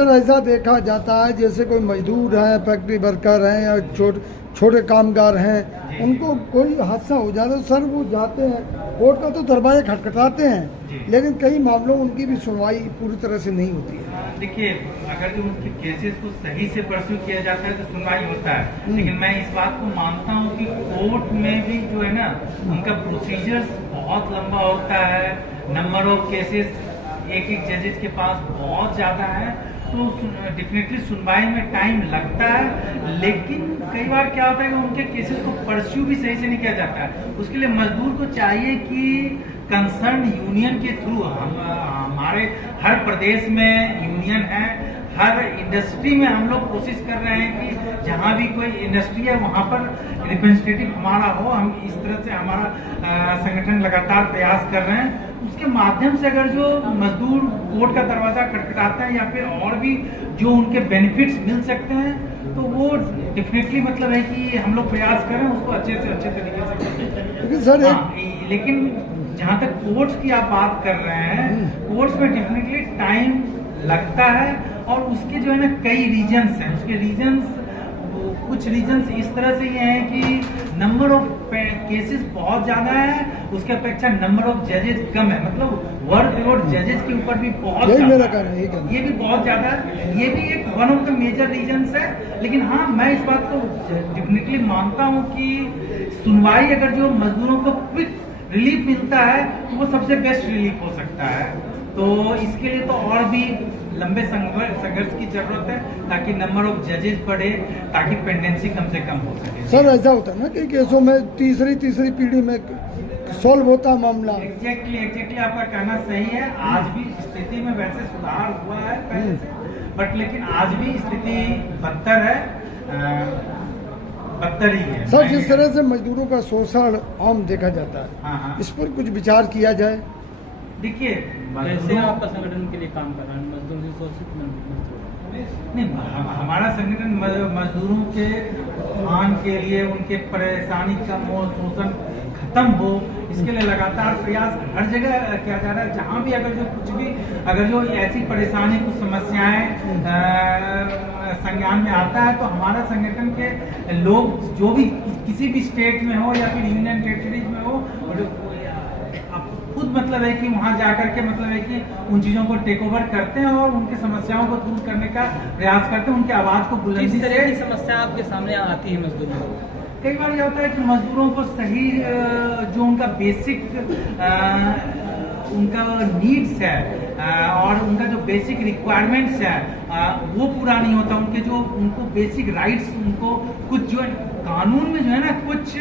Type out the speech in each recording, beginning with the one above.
Sir ऐसा देखा जाता है जैसे कोई मजदूर हैं, फैक्ट्री वर्कर हैं या छोटे कामगार हैं, उनको कोई हादसा हो जाता है सर वो जाते हैं कोर्ट का तो दरवाजे खटखटाते हैं, लेकिन कई मामलों में उनकी भी सुनवाई पूरी तरह से नहीं होती है। देखिए, अगर जो उनके केसेस को सही से परस्यू किया जाता है तो सुनवाई होता है, लेकिन मैं इस बात को मानता हूँ कि कोर्ट में भी जो है ना उनका प्रोसीजर्स बहुत लंबा होता है, नंबर ऑफ केसेस एक जजेस के पास बहुत ज़्यादा है, तो डेफिनेटली सुनवाई में टाइम लगता है। लेकिन कई बार क्या होता है कि उनके केसेस को परस्यू भी सही से नहीं किया जाता है। उसके लिए मजदूर को चाहिए कि कंसर्न यूनियन के थ्रू, हमारे हर प्रदेश में यूनियन है, हर इंडस्ट्री में हम लोग कोशिश कर रहे हैं कि जहाँ भी कोई इंडस्ट्री है वहाँ पर रिप्रेजेंटेटिव हमारा हो। हम इस तरह से हमारा संगठन लगातार प्रयास कर रहे हैं। उसके माध्यम से अगर जो मजदूर कोर्ट का दरवाजा खटखटाते हैं या फिर और भी जो उनके बेनिफिट्स मिल सकते हैं, तो वो डेफिनेटली मतलब है कि हम लोग प्रयास करें उसको अच्छे से अच्छे तरीके से सर लेकिन जहाँ तक कोर्ट्स की आप बात कर रहे हैं, कोर्ट्स में डेफिनेटली टाइम लगता है और उसके जो है ना कई रीजन्स हैं। उसके रीजन्स कुछ रीजन्स इस तरह से ये हैं कि नंबर ऑफ केसेस बहुत ज़्यादा है, उसके अपेक्षा नंबर ऑफ जजेस कम है, मतलब वर्कलोड जजेस के ऊपर भी बहुत ज़्यादा है, ये भी बहुत ज़्यादा है, ये भी एक one of the major reasons है। लेकिन हाँ, मैं इस बात को डेफिनेटली मानता हूँ कि सुनवाई अगर जो मजदूरों को क्विक रिलीफ मिलता है तो वो सबसे बेस्ट रिलीफ हो सकता है। तो इसके लिए तो और भी लंबे संघर्ष की जरूरत है ताकि नंबर ऑफ जजेस बढ़े, ताकि पेंडेंसी कम से कम हो सके। सर ऐसा होता है ना कि केसों में तीसरी पीढ़ी में सॉल्व होता मामला। एग्जैक्टली आपका कहना सही है। आज भी स्थिति में वैसे सुधार हुआ है पहले से, बट लेकिन आज भी स्थिति बदतर है, बदतर ही है। सर जिस तरह से मजदूरों का शोषण आम देखा जाता है, इस पर कुछ विचार किया जाए। देखिए, कैसे आपका संगठन के लिए काम कर रहा है, मजदूर से शोषित नहीं, हमारा संगठन मजदूरों के उत्थान के लिए, उनके परेशानी कम हो, शोषण खत्म हो, इसके लिए लगातार प्रयास हर जगह किया जा रहा है। जहाँ भी अगर जो कुछ भी अगर जो ऐसी परेशानी, कुछ समस्याएं संज्ञान में आता है, तो हमारा संगठन के लोग जो भी किसी भी स्टेट में हो या फिर यूनियन टेरिटरीज में हो, खुद मतलब है कि वहां जाकर के मतलब है कि उन चीजों को टेक ओवर करते हैं और उनकी समस्याओं को दूर करने का प्रयास करते हैं, उनकी आवाज को बुलंदी से। तरह की समस्या आपके सामने आती है मजदूरों को? कई बार ये होता है कि मजदूरों को सही जो उनका बेसिक उनका नीड्स है और उनका जो बेसिक रिक्वायरमेंट्स है वो पूरा नहीं होता। उनके जो उनको बेसिक राइट्स, उनको कुछ जो कानून में जो है ना, कुछ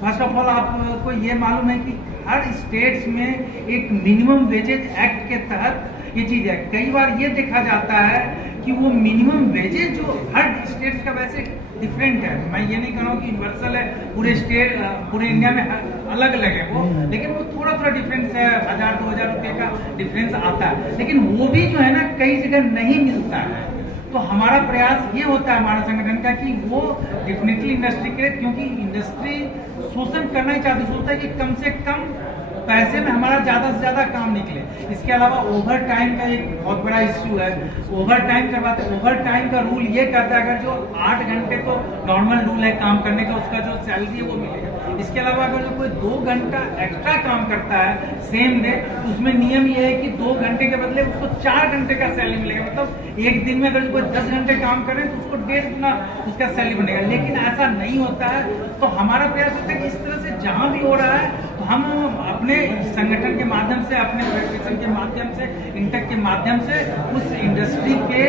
फर्स्ट ऑफ ऑल आपको ये मालूम है कि हर स्टेट्स में एक मिनिमम वेजेज एक्ट के तहत ये चीज है। कई बार ये देखा जाता है कि वो मिनिमम वेजेज जो हर स्टेट्स का वैसे डिफरेंट है, मैं ये नहीं कह रहा हूँ कि यूनिवर्सल है, पूरे इंडिया में अलग अलग है वो, लेकिन वो थोड़ा डिफरेंस है, 1000-2000 रुपये का डिफरेंस आता है, लेकिन वो भी जो है ना कई जगह नहीं मिलता है। तो हमारा प्रयास ये होता है हमारा संगठन का कि वो डेफिनेटली इंडस्ट्री के, क्योंकि इंडस्ट्री शोषण करना ही चाहती, सोचता है कि कम से कम पैसे में हमारा ज़्यादा से ज़्यादा काम निकले। इसके अलावा ओवर टाइम का एक बहुत बड़ा इश्यू है। ओवर टाइम करवाते, ओवर टाइम का रूल ये कहता है अगर जो 8 घंटे तो नॉर्मल रूल है काम करने का, उसका जो सैलरी है वो मिलेगा। इसके अलावा अगर जो कोई 2 घंटा एक्स्ट्रा काम करता है सेम डे, तो उसमें नियम ये है कि 2 घंटे के बदले उसको 4 घंटे का सैलरी मिलेगा। मतलब एक दिन में अगर कोई 10 घंटे काम करे तो उसको 1.5 गुना उसका सैलरी बनेगा। लेकिन ऐसा नहीं होता है। तो हमारा प्रयास होता है कि इस तरह से जहाँ भी हो रहा है तो हम अपने संगठन के माध्यम से, अपने फेडरेशन के माध्यम से, इंटेक के माध्यम से उस इंडस्ट्री के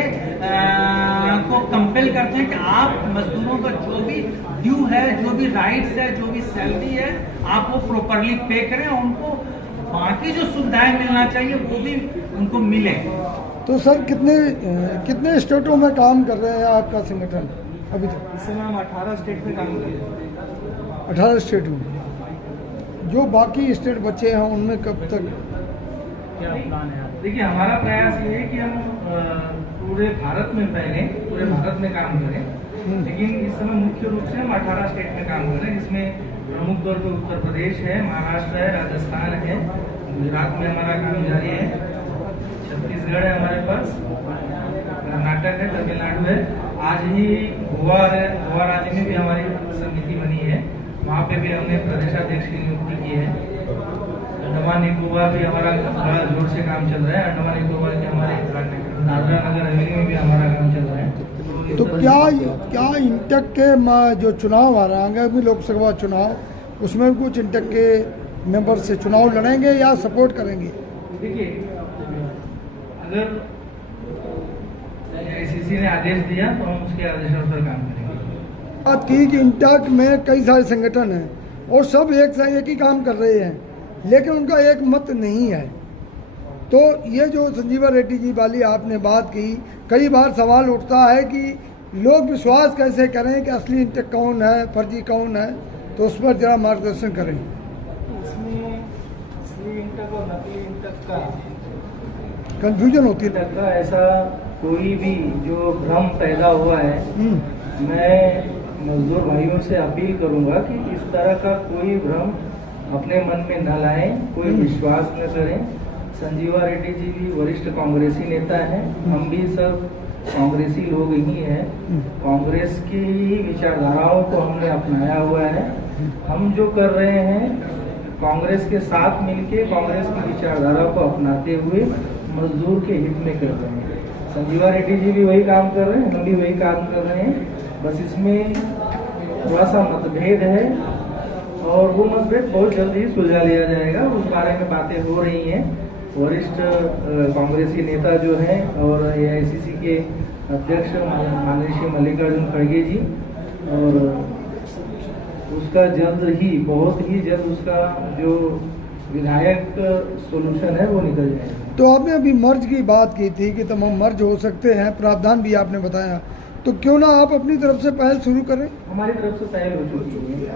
को कंपेल करते हैं कि आप मजदूरों का जो भी ड्यू है, जो भी राइट्स है, जो भी सैलरी है, आप वो प्रॉपरली पे करें और उनको बाकी जो सुविधाएं मिलना चाहिए वो भी उनको मिले। तो सर कितने स्टेटों में काम कर रहे हैं आपका संगठन अभी तक? इस समय हम 18 स्टेट में काम कर रहे हैं। 18 स्टेट में। जो बाकी स्टेट बचे हैं उनमें कब तक क्या प्लान है? देखिए, हमारा प्रयास ये है कि हम पूरे भारत में पूरे भारत में काम करें, लेकिन इस समय मुख्य रूप से हम 18 स्टेट में काम कर रहे हैं, जिसमें प्रमुख तौर पर उत्तर प्रदेश है, महाराष्ट्र है, राजस्थान है, गुजरात में हमारा काम जारी है, छत्तीसगढ़ है हमारे पास, कर्नाटक है, तमिलनाडु है। आज ही गोवा राज्य में भी हमारी समिति बनी है, वहाँ पे भी हमने प्रदेशाध्यक्ष की नियुक्ति की है। अंडमान निकोबार भी हमारा बड़ा जोर से काम चल रहा है। अंडमान निकोबार के हमारे दादरा नगर हवेली में भी हमारा काम चल रहा है। तो क्या इंटक के जो चुनाव आ रहा है आगामी लोकसभा चुनाव, उसमें कुछ इंटक के मेंबर से चुनाव लड़ेंगे या सपोर्ट करेंगे? देखिए, अगर AICC ने आदेश दिया तो हम उसके आदेशानुसार काम करेंगे। बात की कि इंटक में कई सारे संगठन हैं और सब एक ही काम कर रहे हैं, लेकिन उनका एक मत नहीं है। तो ये जो संजीवा रेड्डी जी वाली आपने बात की, कई बार सवाल उठता है कि लोग विश्वास कैसे करें कि असली इंटक कौन है, फर्जी कौन है, तो उस पर जरा मार्गदर्शन करें। इसमें असली इंटक और नकली इंटक का कंफ्यूजन होती है। का ऐसा कोई भी जो भ्रम पैदा हुआ है, मैं मजदूर भाइयों से अपील करूंगा कि इस तरह का कोई भ्रम अपने मन में न लाएं, कोई विश्वास न करें। संजीवा रेड्डी जी भी वरिष्ठ कांग्रेसी नेता हैं, हम भी सब कांग्रेसी लोग ही हैं। कांग्रेस की ही विचारधाराओं को हमने अपनाया हुआ है। हम जो कर रहे हैं कांग्रेस के साथ मिलके कांग्रेस की विचारधारा को अपनाते हुए मजदूर के हित में कर रहे हैं। संजीवा रेड्डी जी भी वही काम कर रहे हैं, हम भी वही काम कर रहे हैं। बस इसमें थोड़ा सा मतभेद है और वो मतभेद बहुत जल्द ही सुलझा लिया जाएगा। उस बारे में बातें हो रही हैं। वरिष्ठ कांग्रेसी नेता जो हैं और AICC के अध्यक्ष माननीय श्री मल्लिकार्जुन खड़गे जी, और उसका जल्द ही, बहुत ही जल्द उसका जो विधायक सोल्यूशन है वो निकल जाएगा। तो आपने अभी मर्ज की बात की थी कि तमाम मर्ज हो सकते हैं, प्रावधान भी आपने बताया, तो क्यों ना आप अपनी तरफ से पहल शुरू करें? हमारी तरफ से पहल हो चुकी है,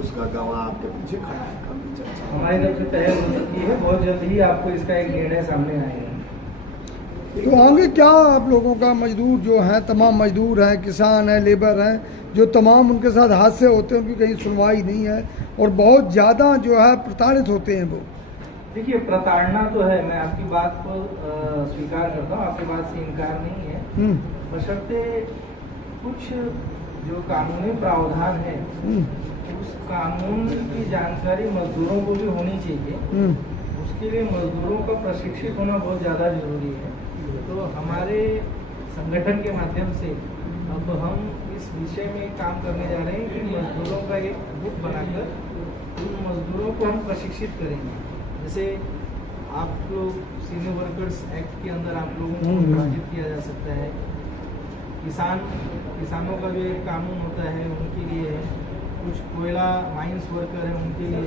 उसका गवाह आपके पीछे खड़ा है। हमारी तरफ से पहल हो चुकी है। बहुत जल्द ही आपको इसका एक निर्णय सामने आएगा। तो आगे क्या आप लोगों का, मजदूर जो हैं, तमाम मजदूर हैं, किसान हैं, लेबर हैं, जो तमाम उनके साथ हादसे होते हैं, उनकी कहीं सुनवाई नहीं है और बहुत ज़्यादा जो है प्रताड़ित होते हैं वो। देखिए, प्रताड़ना तो है, मैं आपकी बात को स्वीकार करता हूँ, आपकी बात से इनकार नहीं है। बशर्ते कुछ जो कानूनी प्रावधान है उस कानून की जानकारी मजदूरों को भी होनी चाहिए। उसके लिए मजदूरों का प्रशिक्षित होना बहुत ज़्यादा जरूरी है। तो हमारे संगठन के माध्यम से अब हम इस विषय में काम करने जा रहे हैं कि मजदूरों का एक गुट बनाकर उन मजदूरों को हम प्रशिक्षित करेंगे। जैसे आप लोग सीनियर वर्कर्स एक्ट के अंदर आप लोगों को विभाजित किया जा सकता है। किसानों का जो एक कानून होता है उनके लिए है, कुछ कोयला माइंस वर्कर है उनके लिए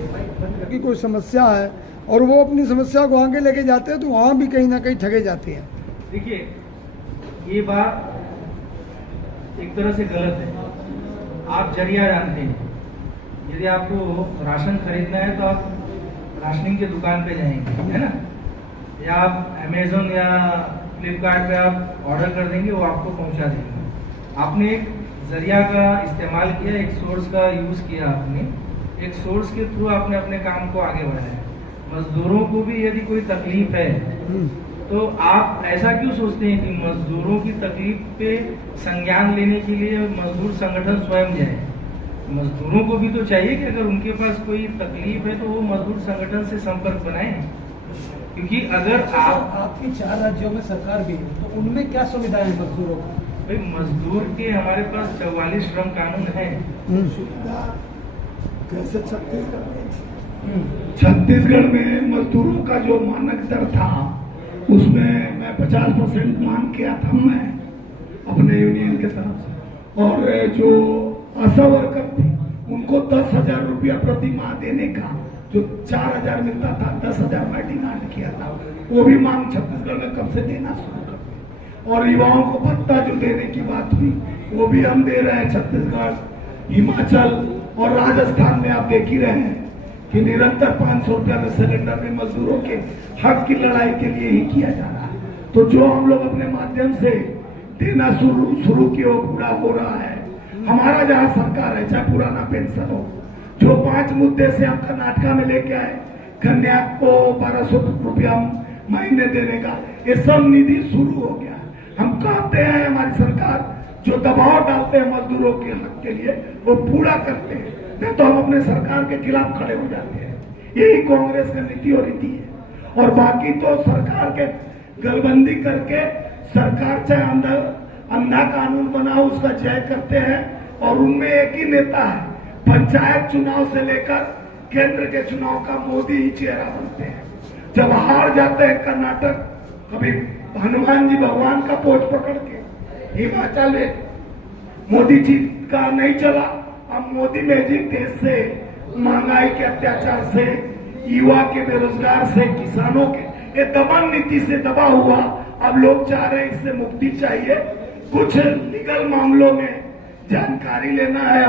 की कोई समस्या है और वो अपनी समस्या को आगे लेके जाते हैं तो वहाँ भी कहीं ना कहीं ठगे जाते हैं। देखिए, ये बात एक तरह से गलत है। आप जरिया जानते हैं, यदि आपको राशन खरीदना है तो आप राशनिंग की दुकान पे जाएंगे, है ना, या आप अमेजोन या फ्लिपकार्ट पे आप ऑर्डर कर देंगे, वो आपको पहुंचा देंगे। आपने एक जरिया का इस्तेमाल किया, एक सोर्स का यूज किया, आपने एक सोर्स के थ्रू आपने अपने काम को आगे बढ़ाया। मजदूरों को भी यदि कोई तकलीफ है तो आप ऐसा क्यों सोचते हैं कि मजदूरों की तकलीफ पे संज्ञान लेने के लिए मजदूर संगठन स्वयं जाए? मजदूरों को भी तो चाहिए कि अगर उनके पास कोई तकलीफ है तो वो मजदूर संगठन से संपर्क बनाएं। क्योंकि अगर आपकी 4 राज्यों में सरकार भी है तो उनमें क्या सुविधाएं हैं मजदूरों को? भाई, मजदूर के हमारे पास 44 श्रम कानून है। कैसे छत्तीसगढ़ में मजदूरों का जो मानक दर था उसमें मैं 50% मांग किया था मैं अपने यूनियन के तरफ से, और जो आशा वर्कर थे उनको 10,000 रुपया प्रति माह देने का, जो 4,000 मिलता था 10,000 मैं डिमांड किया था। वो भी मांग छत्तीसगढ़ में कब से देना शुरू कर दिया। और युवाओं को भत्ता जो देने की बात हुई वो भी हम दे रहे हैं। छत्तीसगढ़, हिमाचल और राजस्थान में आप देख ही रहे हैं कि निरंतर 500 रुपया में सिलेंडर में मजदूरों के हक की लड़ाई के लिए ही किया जा रहा है। तो जो हम लोग अपने माध्यम से देना शुरू किए वो पूरा हो रहा है। हमारा जहाँ सरकार है, चाहे पुराना पेंशन हो, जो 5 मुद्दे से हम कर्नाटका में लेके आए, कन्या को 1200 रुपया महीने देने का, ये सब निधि शुरू हो गया। हम कहते हैं हमारी सरकार जो दबाव डालते हैं मजदूरों के हक के लिए वो पूरा करते हैं, नहीं तो हम अपने सरकार के खिलाफ खड़े हो जाते हैं। यही कांग्रेस का नीति और रीति है। और बाकी तो सरकार के गलबंदी करके सरकार चाहे अंधा कानून बनाओ उसका जय करते हैं। और उनमें एक ही नेता है, पंचायत चुनाव से लेकर केंद्र के चुनाव का मोदी ही चेहरा बनते हैं। जब हार जाते हैं कर्नाटक, कभी हनुमान जी भगवान का पोज पकड़ के हिमाचल में मोदी जी का नहीं चला, अब मोदी मैजिक देश से, महंगाई के अत्याचार से, युवा के बेरोजगार से, किसानों के ये दमन नीति से दबा हुआ, अब लोग चाह रहे हैं इससे मुक्ति चाहिए। कुछ लीगल मामलों में जानकारी लेना है,